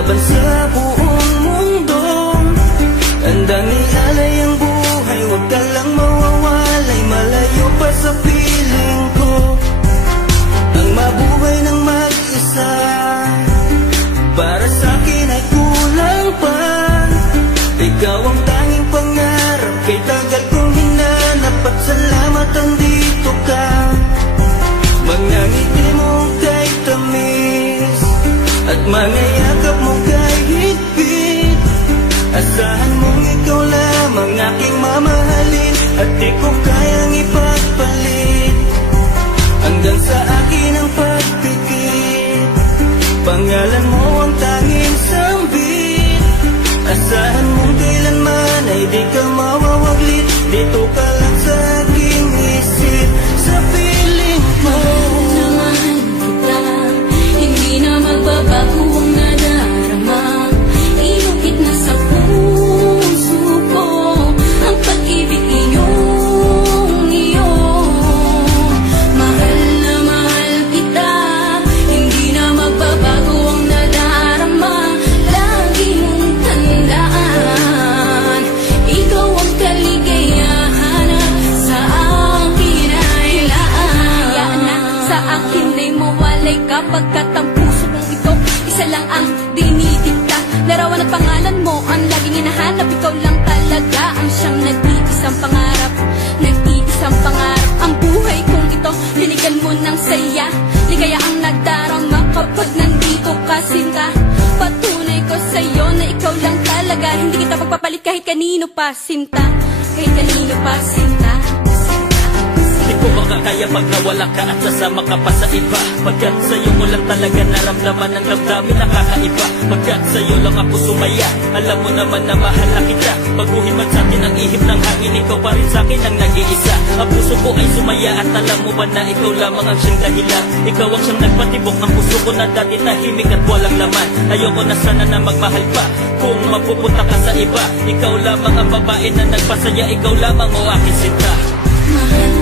laban sa buong mundo. Handang ialay ang buhay, huwag ka lang mawawalay. Malayo pa sa piling ko ang mabuhay ng mag-isa. Para sa'kin ay kulang pa, ikaw ang tanging pangarap. Kay tagal kong hinanap at salamat andito ka. Mga ngiti mo kay tamis at mga yakap mo kay higpit. Asahan mong ikaw lamang aking mamahalin at di ko kayang ipagpalit. Hanggang sa akin ang pagpikit, pangalan mo ang tanging sambit. Asahan mong kailanman ay di ka mawawaglit. Dito ka lang sa aking isip, sa piling mo. Mahal kita, hindi na magbabago ang nadarama. Inukit na sa puso ko ang pag-ibig iyong iyo. Mahal na mahal kita, hindi na magbabago ang nadarama. Lagi mong tandaan, ikaw ang kaligayahan sa akin ay laan. Sa akin ay mawalay kapagkat ang puso mong ito isa lang ang dinidikta. Larawan at pangalan mo ang laging hinahanap. Ikaw lang talaga ang siyang nag-iisang pangarap. Nag-iisang pangarap ang buhay kong ito. Binigyan mo ng saya, ligaya ang nagdarama kapag nandito ka, sinta. Patunay ko sa'yo na ikaw lang talaga. Hindi kita pagpapalit kahit kanino pa, sinta. Kahit kanino pa, sinta. Di ko makakaya pag nawala ka at sasama ka pa sa iba. Pagkat sa'yo mo lang talaga naramdaman ang damdamin nakakaiba. Pagkat sa'yo lang ako sumaya, alam mo naman na mahal na kita. Baguhin man sa'kin ang ihip ng hangin, ikaw pa rin sa'kin ang nag-iisa. Ang puso ko ay sumaya at alam mo ba na ikaw lamang ang siyang dahilan. Ikaw ang siyang nagpatibok ng puso ko na dati tahimik at walang laman. Ayoko na sana na magmahal pa kung mapupunta ka sa iba. Ikaw lamang ang babae na nagpasaya, ikaw lamang o aking sinta. Mahal